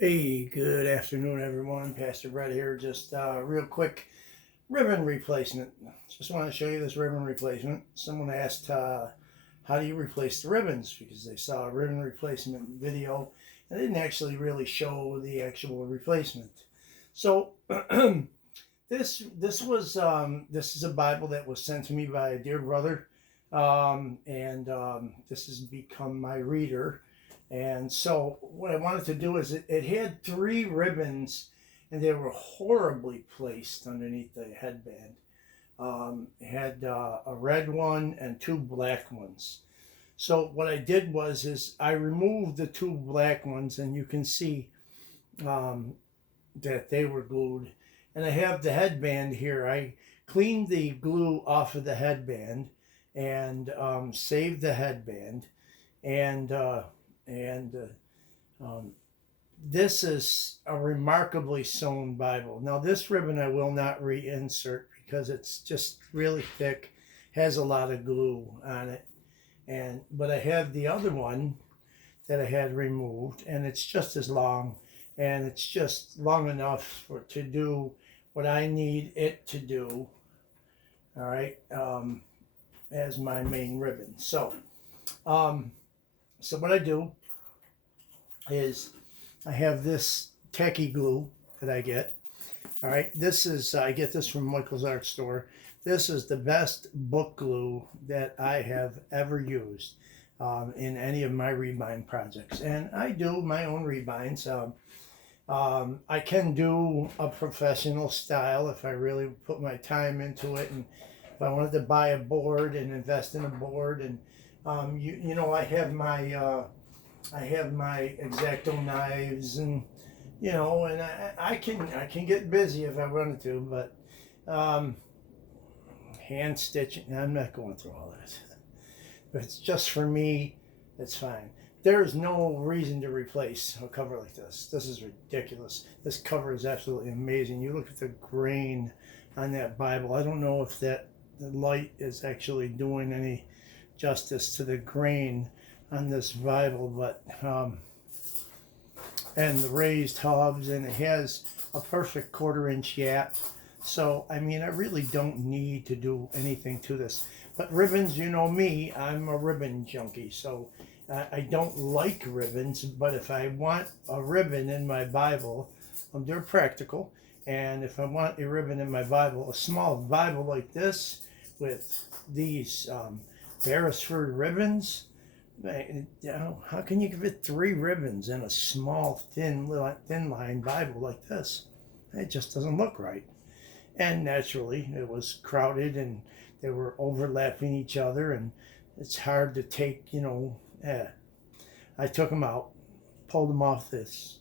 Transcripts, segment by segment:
Hey, good afternoon, everyone. Pastor Brett here. Just real quick ribbon replacement. Just want to show you this ribbon replacement. Someone asked, how do you replace the ribbons? Because they saw a ribbon replacement video and didn't actually really show the actual replacement. So this is a Bible that was sent to me by a dear brother, and this has become my reader. And so what I wanted to do is it had three ribbons, and they were horribly placed underneath the headband. It had a red one and two black ones. So what I did is I removed the two black ones, and you can see that they were glued. And I have the headband here. I cleaned the glue off of the headband and saved the headband, and and this is a remarkably sewn Bible. Now this ribbon I will not reinsert because it's just really thick, has a lot of glue on it, but I have the other one that I had removed, and it's just as long, and it's just long enough to do what I need it to do. All right, as my main ribbon. So what I do is I have this tacky glue that I get. All right, I get this from Michael's Art Store. This is the best book glue that I have ever used in any of my rebind projects, and I do my own rebinds. I can do a professional style if I really put my time into it, and if I wanted to buy a board and invest in a board, and I have my X-Acto knives, and and I can get busy if I wanted to, but hand stitching, I'm not going through all that. But it's just for me, it's fine. There's no reason to replace a cover like this. This is ridiculous. This cover is absolutely amazing. You look at the grain on that Bible. I don't know if the light is actually doing any justice to the grain on this Bible, but and the raised hubs, and it has a perfect 1/4-inch yap. So I mean, I really don't need to do anything to this. But ribbons, you know me, I'm a ribbon junkie. So I don't like ribbons, but if I want a ribbon in my Bible, they're practical. And if I want a ribbon in my Bible, a small Bible like this with these Beresford ribbons, how can you fit 3 ribbons in a small, thin line Bible like this? It just doesn't look right. And naturally, it was crowded, and they were overlapping each other, and it's hard to take, I took them out, pulled them off this,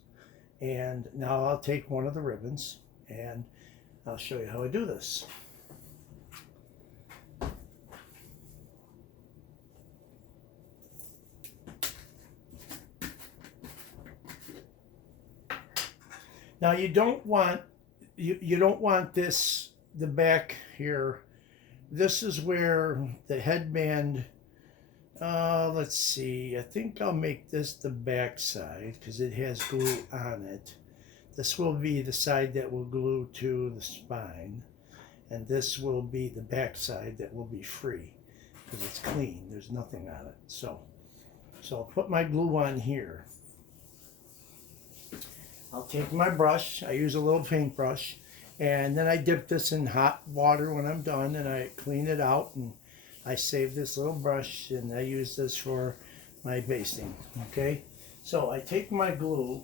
and now I'll take one of the ribbons, and I'll show you how I do this. Now you don't want this, the back here. This is where the headband, let's see, I think I'll make this the back side because it has glue on it. This will be the side that will glue to the spine, and this will be the back side that will be free because it's clean. There's nothing on it. So I'll put my glue on here. I'll take my brush. I use a little paintbrush, and then I dip this in hot water when I'm done, and I clean it out, and I save this little brush, and I use this for my basting. Okay, so I take my glue,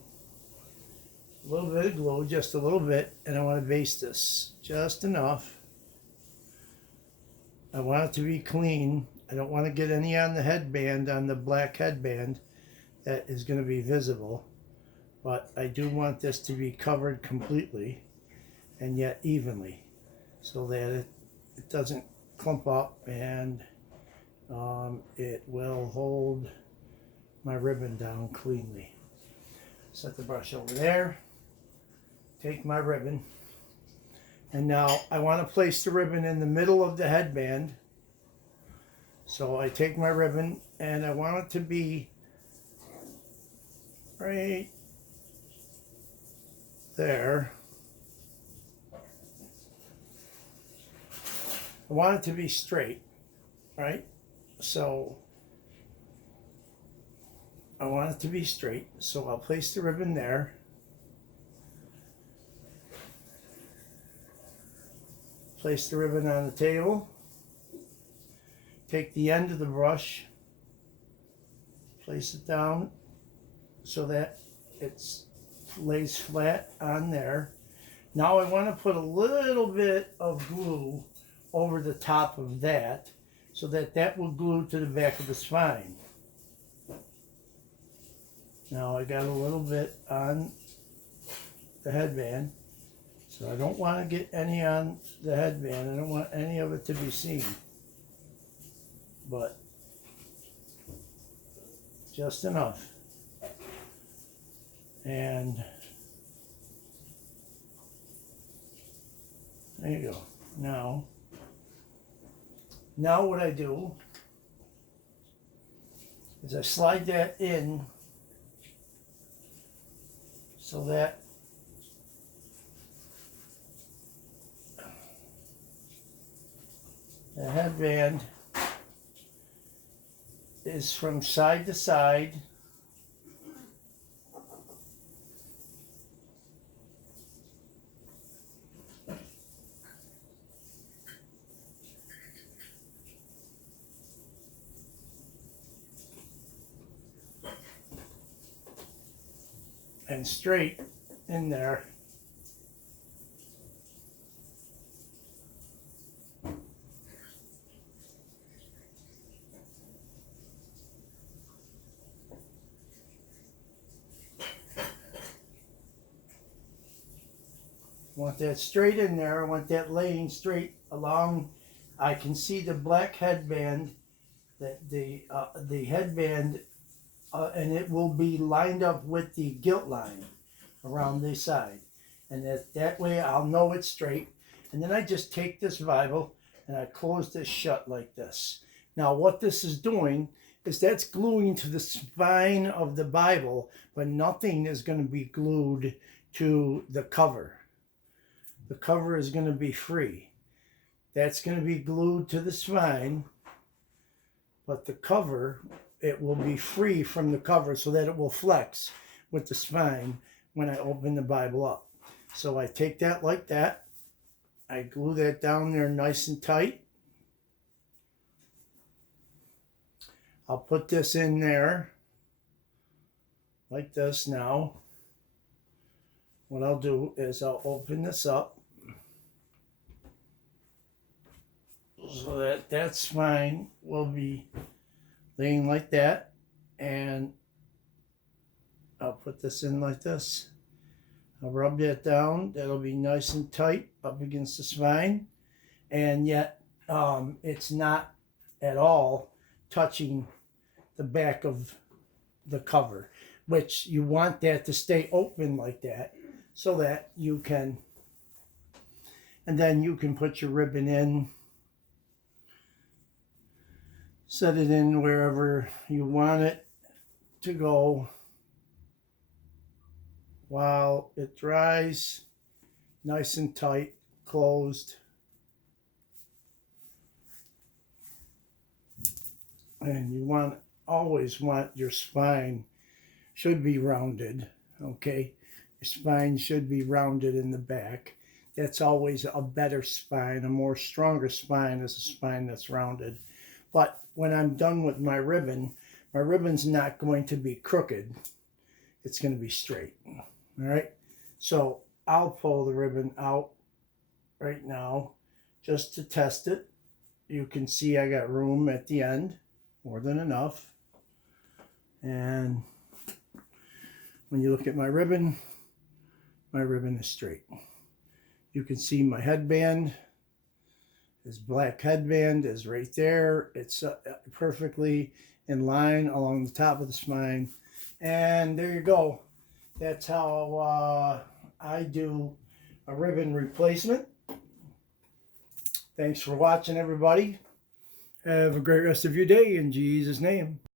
a little bit of glue, just a little bit, and I want to baste this just enough. I want it to be clean. I don't want to get any on the headband, on the black headband that is going to be visible. But I do want this to be covered completely and yet evenly, so that it doesn't clump up, and it will hold my ribbon down cleanly. Set the brush over there, take my ribbon, and now I want to place the ribbon in the middle of the headband. So I take my ribbon, and I want it to be right there. I want it to be straight, right? So I want it to be straight, so I'll place the ribbon there. Place the ribbon on the table. Take the end of the brush, place it down so that it lays flat on there. Now I want to put a little bit of glue over the top of that so that that will glue to the back of the spine. Now I got a little bit on the headband, so I don't want to get any on the headband. I don't want any of it to be seen, but just enough. And there you go. Now what I do is I slide that in so that the headband is from side to side. And straight in there. Want that straight in there. I want that laying straight along. I can see the black headband, the headband, and it will be lined up with the gilt line around the side, and that way I'll know it's straight. And then I just take this Bible and I close this shut like this. Now what this is doing is that's gluing to the spine of the Bible, but nothing is going to be glued to the cover. The cover is going to be free. That's going to be glued to the spine, but the cover, it will be free from the cover so that it will flex with the spine when I open the Bible up. So I take that like that. I glue that down there nice and tight. I'll put this in there like this now. What I'll do is I'll open this up so that that spine will be laying like that, and I'll put this in like this. I'll rub that down. That'll be nice and tight up against the spine, and yet it's not at all touching the back of the cover, which you want that to stay open like that so that you can, and then you can put your ribbon in, set it in wherever you want it to go while it dries, nice and tight, closed. And you always want your spine should be rounded, okay? Your spine should be rounded in the back. That's always a better spine. A more stronger spine is a spine that's rounded. But when I'm done with my ribbon's not going to be crooked. It's going to be straight. All right? So I'll pull the ribbon out right now just to test it. You can see I got room at the end, more than enough. And when you look at my ribbon is straight. You can see my headband. This black headband is right there. It's perfectly in line along the top of the spine. And there you go. That's how I do a ribbon replacement. Thanks for watching, everybody. Have a great rest of your day in Jesus' name.